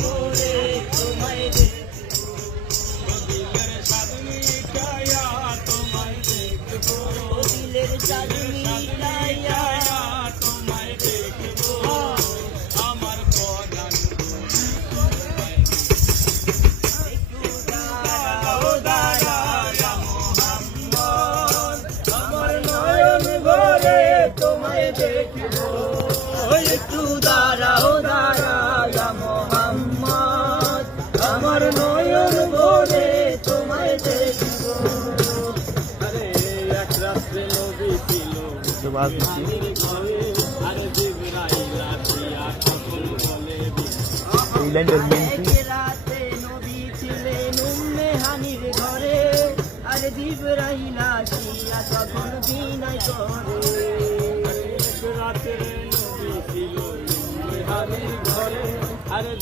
ভরে তোমায় দেখবো, দিলের স্বাদ মিটাইয়া তোমায় দেখবো, দিলের স্বাদ মিটাইয়া তোমায় দেখবো, আমার পরাণ একটু দাঁড়াও দাঁড়াও মোহাম্মদ, আমার নয়ন ভরে তোমায় দেখবো, একটু দাঁড়াও দাঁড়াও মোহাম্মদ, আমার নয়ন ভরে তোমায় দেখবো। আরে এক রাত্রে নবী ছিল হানির ঘরে, আরে জিবরাইল আসিয়া তখন বলে এক রাতে নবী ছিলেন উম্মে হানির ঘরে, আর জিবরাইল আসিয়া তখন বিনয় করে। এক রাত্রে নবী ছিল হানির ঘরে, আরে